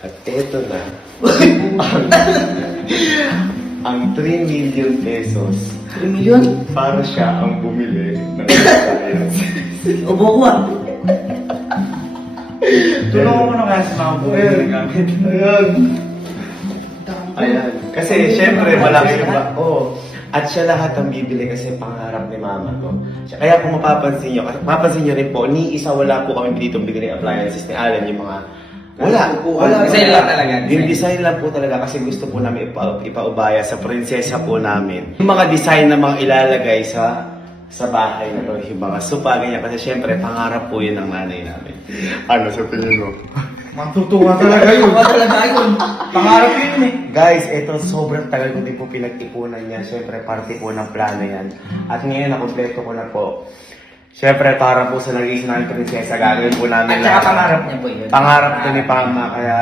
At eto na, ang 3 million pesos 3 million? para siya ang bumili ng appliance. Ubo ko ah. Tulungan mo na kaya sa mga buhay na gamit. Ayan. Kasi syempre malaki yung At siya lahat ang bibili kasi pangarap ni mama ko. Kaya kung mapapansin nyo rin po, ni isa wala po kami dito bigay ng appliances ni Alan, yung mga wala. Design lang talaga. Yung design lang po talaga kasi gusto po namin ipaubaya sa prinsesa po namin. Yung mga design na mga ilalagay sa bahay na to, yung mga sopa, ganyan. Kasi syempre, pangarap po yun ng nanay namin. Ano sa tingin mo? Matutuwa talaga yun. Ubo talaga yun. Pangarap yun eh. Guys, ito sobrang tagal ko din po pinag-ipunan niya. Syempre, parte po ng plano yan. At ngayon, nakompleto ko na po. Syempre, para po sa naging namin prinsesa, gagawin po namin At saka pangarap niya po yun. Pangarap ko ni Pama, kaya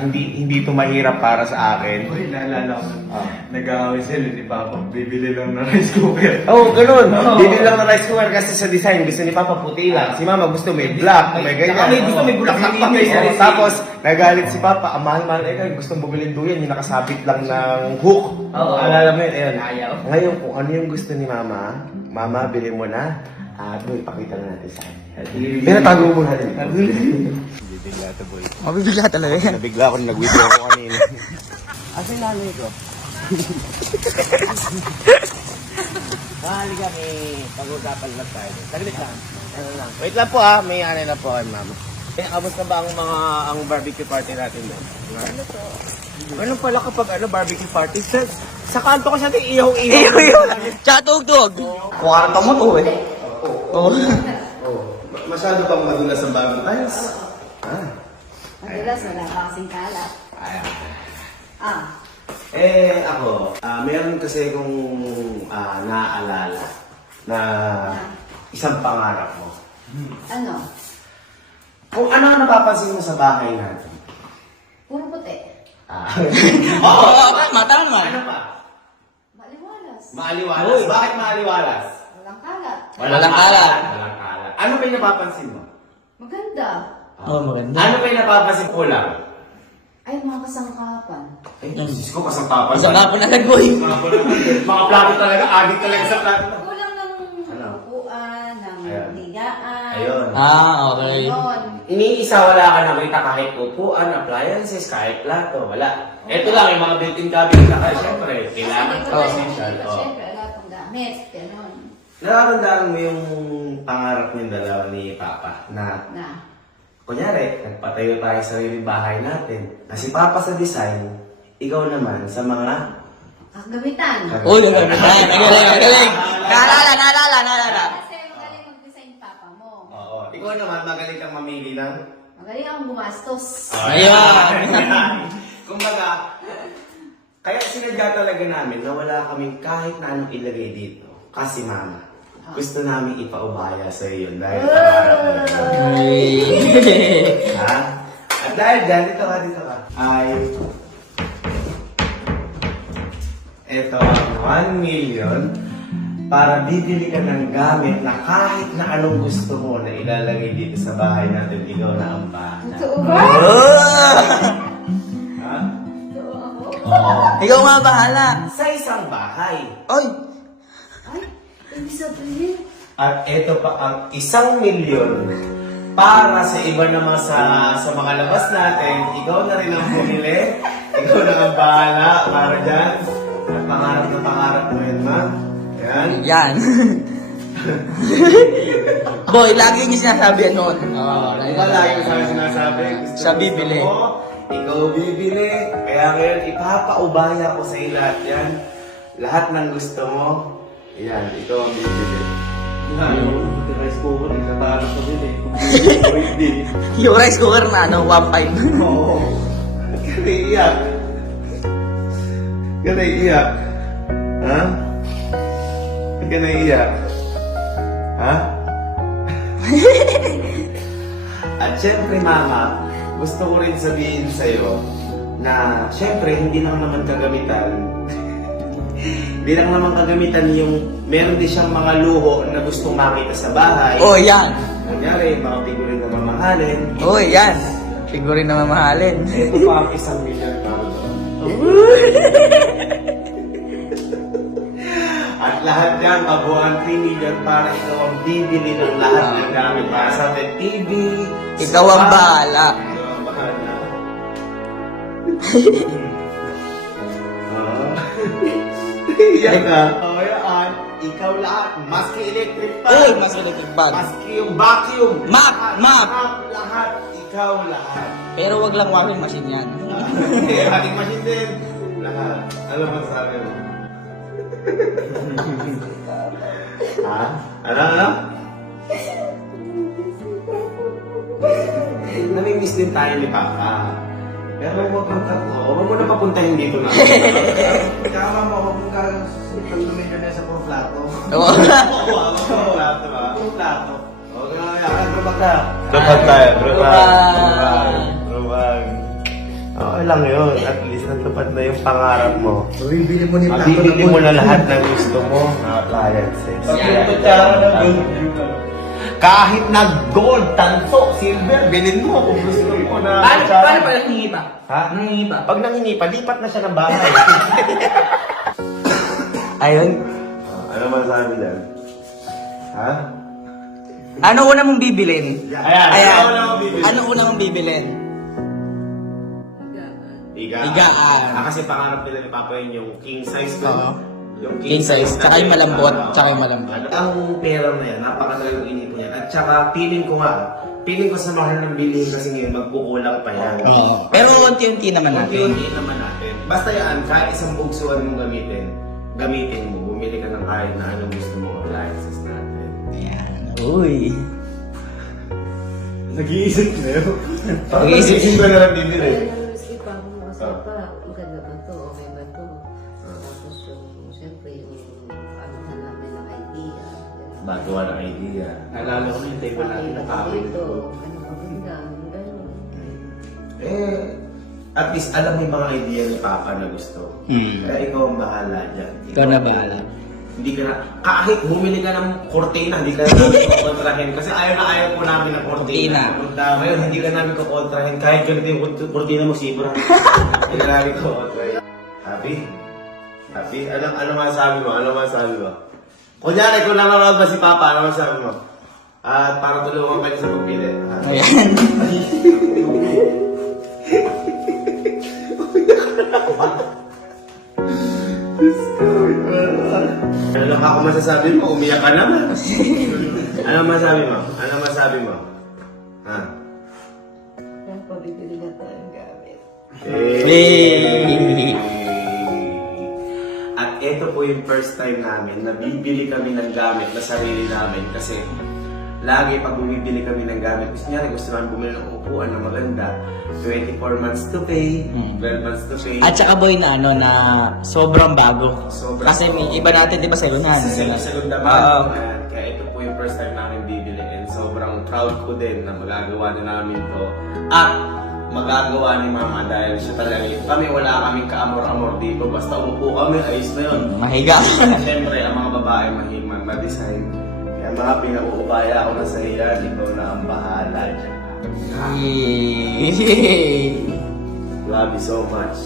hindi ito mahirap para sa akin. Uy, naalala ko. Nag-aaway sila, di ba? Bibili lang ng rice cooker. Ganun. Bibili lang ng rice cooker kasi sa design, gusto ni Papa puti lang. Si Mama gusto may black, may ganyan. May gusto may bulaklak pa May kayo. Tapos, nagalit si Papa, ang mahal-mahal gustong bumili duyan, yung nakasabit lang ng hook. Oo. Alala mo yun, ayun. Ayaw. Ngayon, kung ano yung gusto ni Mama, Mama, bili mo na. Boy, pakita na natin sa akin. Pero tago mo natin. Bibigla ito, boy. Mabibigla talaga yan. Nabigla ako nung nag-video ako kanina. Asa yung nanay ko? Halika, may pag-usapan lang tayo. Saglit lang. Ano lang. Wait lang po may anay lang po kay mama. Kamusta ba ang barbecue party natin doon? Ano to? Ano pala kapag barbecue party? Sa kanto ko siya din iyaw-iyaw. Tsaka tugtog. Kwarto mo to eh. Oo. Masyado pang madulas ang Valentine's. Madalas, wala pa kasing kalat. Ako, meron kasi kong naaalala na isang pangarap mo. Ano? Kung ano ang napapansin mo sa bahay natin? Puro puti. Oo, tama. Ano pa? Maliwalas. Maaliwalas. Bakit maaliwalas? Walang kalat. Walang kalat. Walang kalat. Ano pa yung napapansin mo? Maganda. Maganda. Ano pa yung napapansin ko lang? Ay, mga kasangkapan. Ay, Diyos ko, kasangkapan. Isang nga po na nagboy. Mga plato talaga, adik talaga sa plato. Kulang ng Ano? upuan, ng Ayun. higaan. Ayun. Okay. Ayun. Iniisa wala ka nakita kahit upuan, appliances, kahit plato, wala. Ito lang, yung mga built-in cabinet na kayo, syempre, kailangan. Essential. Siyempre, wala itong gamit. Ganon. Nakakandaan mo yung pangarap ng dalawa ni Papa na, kunyari, nagpatayo tayo sa sariling bahay natin. Na si Papa sa design, ikaw naman sa mga Kagamitan. Uy, magaling. Naalala. Kasi magaling mag-design papa mo. Oo. Ikaw naman, magaling kang mamili ng Magaling akong gumastos. Ayan. Kumbaga, kaya sinadya talaga namin na wala kaming kahit na anong ilagay dito. Kasi Mama, gusto namin ipaubaya sa iyo dahil pangarap mo yun. Ha? At dahil dyan, dito ka. Ito ang 1 million para bibili ka ng gamit na kahit na anong gusto mo na ilalagay dito sa bahay natin, ikaw na ang bahala. Totoo ba? Ha? Totoo ako? Oo. Ikaw nga bahala. Sa isang bahay. Oy. Ay, ibig sabihin. At ito pa ang 1 million para sa iba naman sa mga labas natin. Ikaw na rin ang pumili. Ikaw na ang bahala para dyan. At pangarap mo yun, ma. Yan. Boy, lagi niya sinasabi noon. Diba lagi ko sa sinasabi? Siya bibili. Ikaw bibili. Kaya ngayon, ipapaubaya ko sa iyo lahat yan. Lahat ng gusto mo, yan, ikaw ang bibili. Yung rice cooker, isa para sa bili. Yung rice cooker na 1.5. Oo. Ganaiiyak. Ganaiiyak. Ha? Ganaiiyak. Ha? At syempre, Mama, gusto ko rin sabihin sa'yo na syempre, hindi lang naman kagamitan. Hindi lang naman kagamitan yung meron din siyang mga luho na gustong makita sa bahay. Oh, yan. Kunyari, mga figurine na mamahalin. Oh, yan. Siguro rin na mamahalin. Ito pa ang 1 million para doon. At lahat yan, kabuuan 3 million para ikaw ang bibili ng lahat ng gamit para sa atin. TV, Ikaw ang sofa. bahala. Ikaw ang bahala. Iyan ka. O yan, ikaw lahat. Maski electric fan. Uy, mas electric fan. Maski yung vacuum. Map. Lahat. Ikaw lahat. Pero wag lang washing machine yan. Ating machine din. Lahat. Ano masasabi mo? Ha? Ano? Namimiss din tayo ni Papa. Pero huwag kang huwag mo na papuntahin dito na. Kama mo, kung pag lumilyon na sa puro plato. Oo. Puro plato ba? Puro plato. Huwag na kaya. Drupag ka. Drupag tayo. Drupag. Okay lang yun. At least natupad na yung pangarap mo. Bibili mo ni plato Mabibili mo na lahat ng gusto mo na appliances. Kahit na gold, tanso, silver, bilhin mo kung gusto mo na. Paano pala nangingi pa? Ha? Nangingi pa? Pag nangingi pa, lipat na siya ng bahay. Ayun. Ano masabi dyan? Ha? Ano una mong bibilin? Ayan. Ano na mabibili? Ano una mong bibilin? Higaan. Kasi pangarap nila ni Papa yun yung king size Oo. ko. Yung King size, tsaka yung malambot, tsaka yung malambot. Ang pera na yan, napakalagang inipon yan. At tsaka, feeling ko sa mahal ng bilhin kasi ngayon, magkukulang pa yan. Oo. Pero unti-unti naman natin. Unti-unti naman natin. Basta yan, kahit isang bugsuan mong gamitin mo, bumili ka ng kahit na anong gusto mong appliances natin. Ayan. Uy. Nag-iisip na yun. Nag-iisip ko na lang bibili. Kaya naisip ako mo kasi pa, maganda ba to? Okay ba to? Tapos yung, siyempre, yung ano na namin ng idea. Batuan ang idea. Nalala ko na yung table natin na kawin. Ito, ano maganda, gano'n. At least alam mo yung mga idea ni Papa na gusto. Kaya ikaw ang bahala dyan. Ikaw na bahala. Hindi ka na, kahit bumili ka ng kortina, hindi ka na namin kukontrahin. Kasi ayaw po namin ng kortina. Ngayon, hindi ka namin kukontrahin. Kahit ganito yung kortina mo, sibra. Hindi ka namin kukontrahin. Happy? Happy? Ano masasabi mo? Ano masasabi mo? Kunyari, kung nanonood ba si Papa, ano masasabi mo? At para tulungan kayo sa pagpili. Ayan. Ano ako masasabi mo? Umiyak ka naman. Ano masasabi mo? Ano masasabi mo? Ha? Kaya pabibili na tayong gamit. Hey! At ito po yung first time namin na bibili kami ng gamit na sarili namin kasi lagi pag bumibili kami ng gamit, gusto namin bumili ng upuan na maganda, 24 months to pay, 12 months to pay. At saka boy na ano na sobrang bago. Sobrang Kasi may iba natin 'di ba sa lunan. Sa Oo. naman. Kaya ito po yung first time namin bibili and sobrang proud ko din na magagawa din namin to. At magagawa ni Mama dahil siya talaga kami wala kaming kaamor-amor dito. Basta umupo kami, ayos na yun. Mahiga. Siyempre, ang mga babae mahiman, ma-design. Kaya mga pinag-uupaya ako na sa iyan, ikaw na ang bahala dyan. Yay! Love you so much.